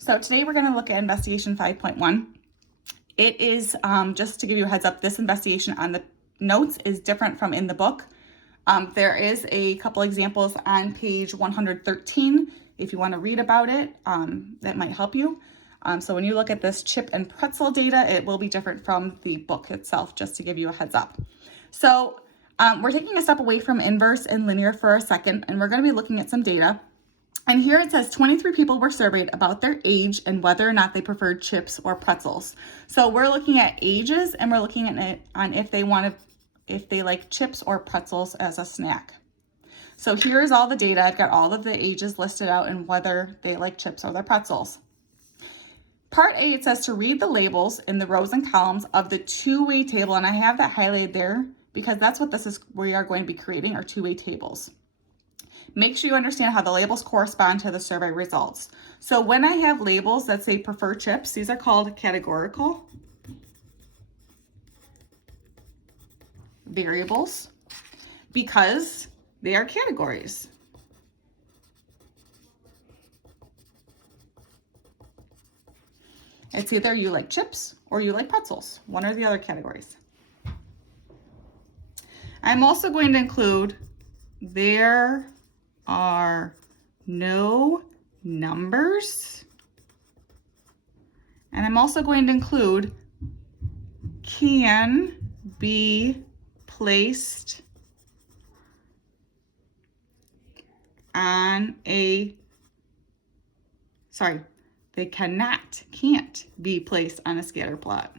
So today we're going to look at investigation 5.1. It is, just to give you a heads up, this investigation on the notes is different from in the book. There is a couple examples on page 113 if you want to read about it. That might help you. So when you look at this chip and pretzel data, it will be different from the book itself, just to give you a heads up. So we're taking a step away from inverse and linear for a second, and we're going to be looking at some data. And here it says 23 people were surveyed about their age and whether or not they preferred chips or pretzels. So we're looking at ages, and we're looking at it on if they like chips or pretzels as a snack. So here's all the data. I've got all of the ages listed out and whether they like chips or the pretzels. Part A, it says to read the labels in the rows and columns of the two-way table, and I have that highlighted there because that's what this is. We are going to be creating our two-way tables. Make sure you understand how the labels correspond to the survey results. So when I have labels that say prefer chips, these are called categorical variables because they are categories. It's either you like chips or you like pretzels, one or the other categories. I'm also going to include there are no numbers, and I'm also going to include can be placed on a, they can't be placed on a scatter plot.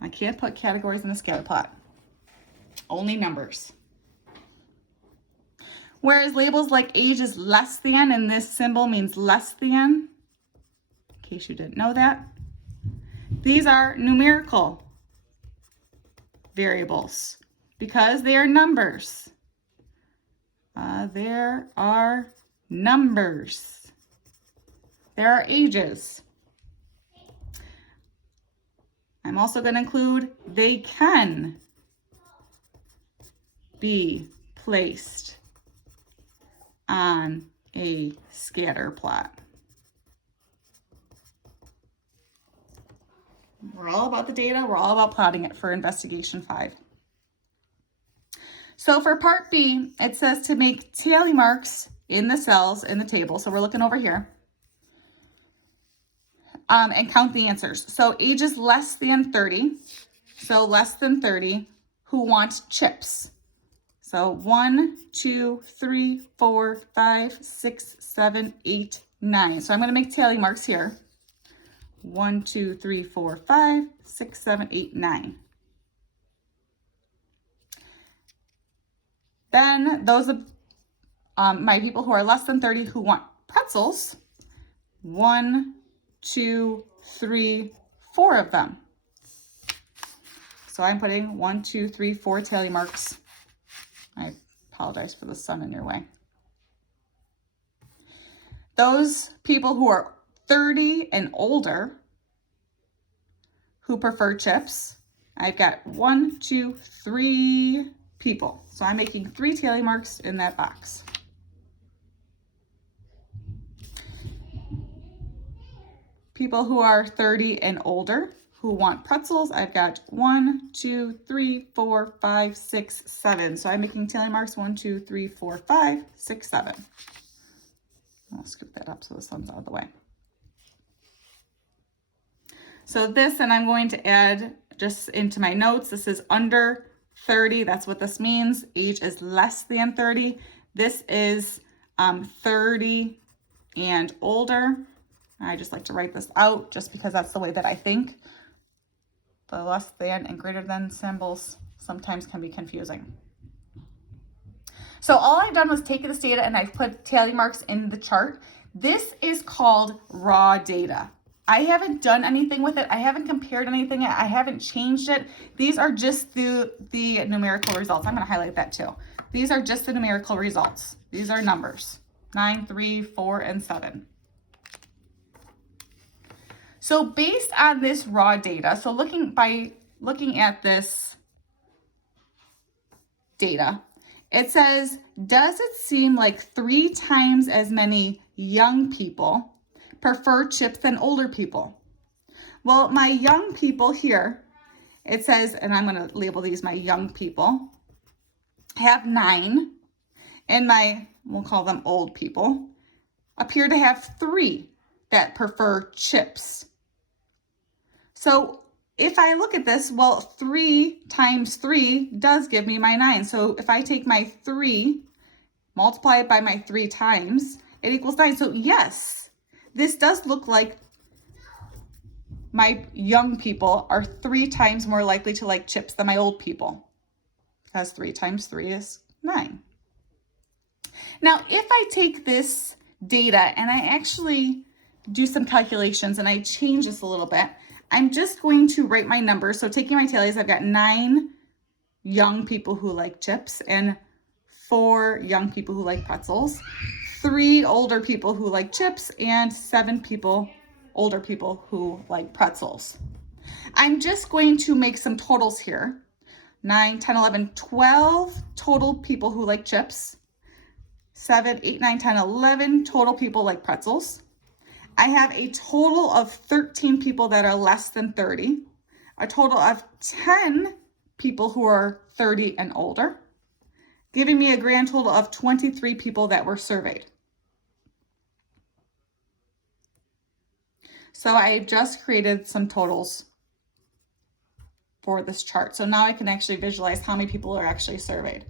I can't put categories in a scatter plot, only numbers. Whereas labels like age is less than, and this symbol means less than, in case you didn't know that, these are numerical variables because they are numbers. There are numbers. There are ages. I'm also going to include they can be placed on a scatter plot. We're all about the data. We're all about plotting it for investigation 5. So for part B, it says to make tally marks in the cells in the table. So we're looking over here. And count the answers. So ages less than 30. So less than 30 who want chips. So 1, 2, 3, 4, 5, 6, 7, 8, 9. So I'm going to make tally marks here. 1, 2, 3, 4, 5, 6, 7, 8, 9. Then those of my people who are less than 30 who want pretzels. 1, 2, 3, 4 of them. So I'm putting 1, 2, 3, 4 tally marks. I apologize for the sun in your way. Those people who are 30 and older who prefer chips, I've got 1, 2, 3 people. So I'm making 3 tally marks in that box. People who are 30 and older who want pretzels, I've got 1, 2, 3, 4, 5, 6, 7. So I'm making tally marks 1, 2, 3, 4, 5, 6, 7. I'll scoop that up so the sun's out of the way. So this, and I'm going to add just into my notes, this is under 30. That's what this means. Age is less than 30. This is 30 and older. I just like to write this out just because that's the way that I think. The less than and greater than symbols sometimes can be confusing. So all I've done was take this data and I've put tally marks in the chart. This is called raw data. I haven't done anything with it. I haven't compared anything. I haven't changed it. These are just the numerical results. I'm going to highlight that too. These are just the numerical results. These are numbers, 9, 3, 4, and 7. So based on this raw data, so looking at this data, it says, does it seem like 3 times as many young people prefer chips than older people? Well, my young people here, it says, and I'm going to label these my young people, have 9, and we'll call them old people, appear to have 3 that prefer chips. So if I look at this, well, 3 times 3 does give me my 9. So if I take my 3, multiply it by my 3 times, it equals 9. So yes, this does look like my young people are 3 times more likely to like chips than my old people, because 3 times 3 is 9. Now, if I take this data and I actually do some calculations and I change this a little bit, I'm just going to write my numbers. So taking my tallies, I've got 9 young people who like chips and 4 young people who like pretzels, 3 older people who like chips, and 7 older people who like pretzels. I'm just going to make some totals here. 9, 10, 11, 12 total people who like chips. 7, 8, 9, 10, 11 total people like pretzels. I have a total of 13 people that are less than 30, a total of 10 people who are 30 and older, giving me a grand total of 23 people that were surveyed. So I just created some totals for this chart. So now I can actually visualize how many people are actually surveyed.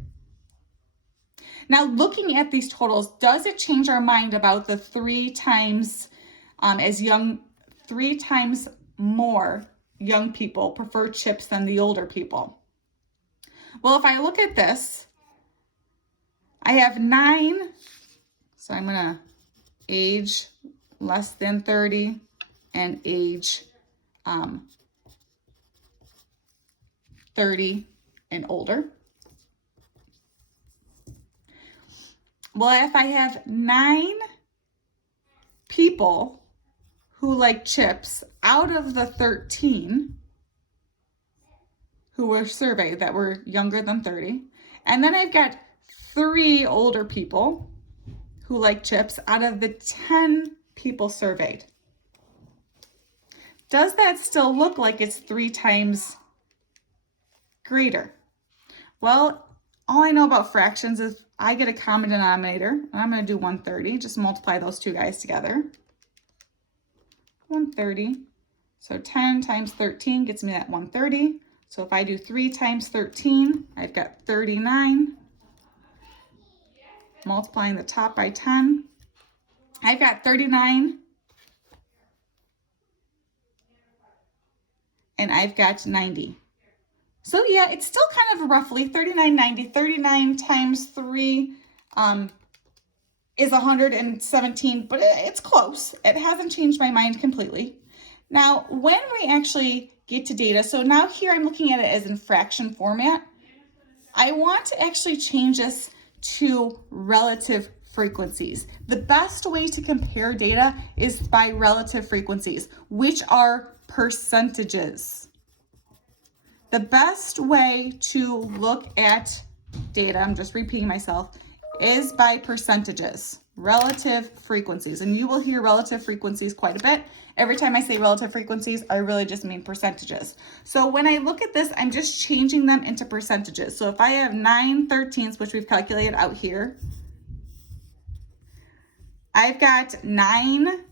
Now, looking at these totals, does it change our mind about the 3 times more young people prefer chips than the older people? Well, if I look at this, I have 9, so I'm gonna age less than 30 and age 30 and older. Well, if I have 9 people who like chips out of the 13 who were surveyed that were younger than 30, and then I've got 3 older people who like chips out of the 10 people surveyed, does that still look like it's 3 times greater? Well, all I know about fractions is I get a common denominator, and I'm going to do 130. Just multiply those 2 guys together. 130. So 10 times 13 gets me that 130. So if I do 3 times 13, I've got 39. Multiplying the top by 10, I've got 39. And I've got 90. So yeah, it's still kind of roughly 39, 90. 39 times 3 is 117, but it's close. It hasn't changed my mind completely. Now, when we actually get to data, so now here I'm looking at it as in fraction format. I want to actually change this to relative frequencies. The best way to compare data is by relative frequencies, which are percentages. The best way to look at data, I'm just repeating myself, is by percentages, relative frequencies. And you will hear relative frequencies quite a bit. Every time I say relative frequencies, I really just mean percentages. So when I look at this, I'm just changing them into percentages. So if I have 9/13, which we've calculated out here, I've got 9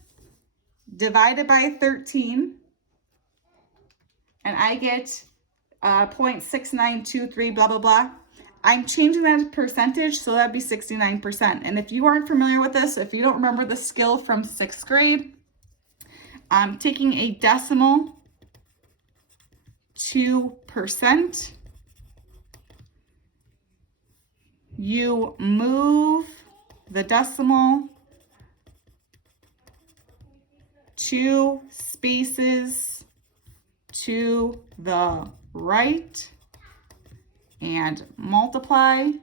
divided by 13, and I get 0.6923, blah, blah, blah. I'm changing that to percentage, so that'd be 69%. And if you aren't familiar with this, if you don't remember the skill from 6th grade, taking a decimal to percent, you move the decimal 2 spaces to the right and multiply. Let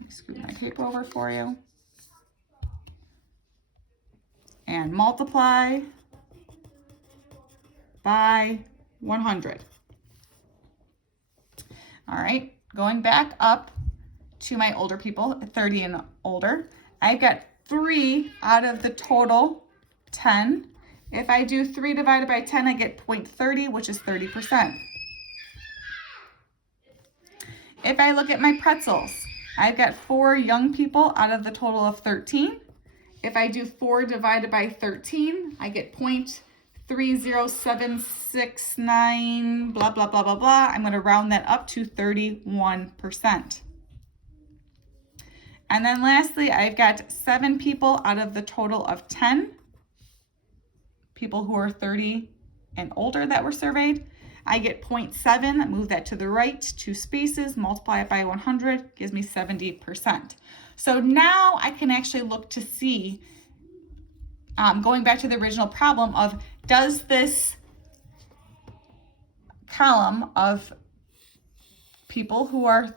me scoot my paper over for you. And multiply by 100. All right, going back up to my older people, 30 and older, I've got 3 out of the total 10. If I do 3 divided by 10, I get 0.30, which is 30%. If I look at my pretzels, I've got 4 young people out of the total of 13. If I do 4 divided by 13, I get 0.30769, blah, blah, blah, blah, blah. I'm going to round that up to 31%. And then lastly, I've got 7 people out of the total of 10 people who are 30 and older that were surveyed. I get 0.7, move that to the right, 2 spaces, multiply it by 100, gives me 70%. So now I can actually look to see, going back to the original problem of, does this column of people who are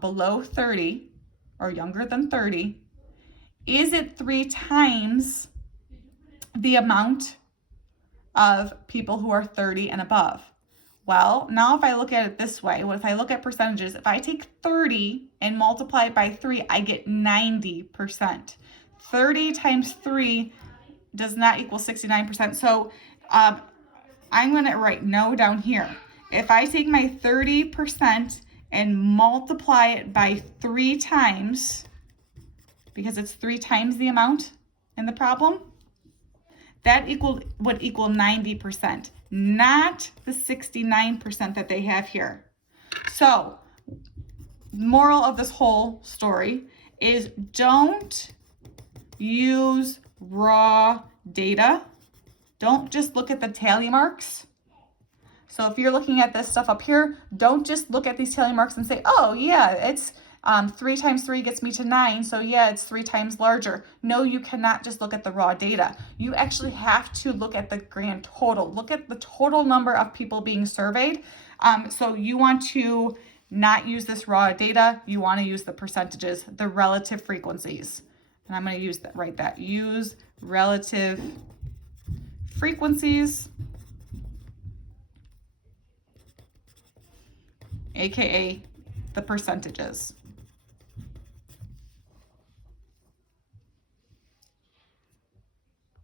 below 30 or younger than 30, is it 3 times the amount of people who are 30 and above? Well, now if I look at it this way, if I look at percentages, if I take 30 and multiply it by 3, I get 90%. 30 times 3 does not equal 69%. So I'm going to write no down here. If I take my 30% and multiply it by 3 times, because it's 3 times the amount in the problem, that would equal 90%, not the 69% that they have here. So, moral of this whole story is, don't use raw data. Don't just look at the tally marks. So if you're looking at this stuff up here, don't just look at these tally marks and say, oh yeah, it's 3 times 3 gets me to 9, so yeah, it's 3 times larger. No, you cannot just look at the raw data. You actually have to look at the grand total. Look at the total number of people being surveyed. So you want to not use this raw data. You want to use the percentages, the relative frequencies. And I'm going to use that, write that. Use relative frequencies, aka the percentages.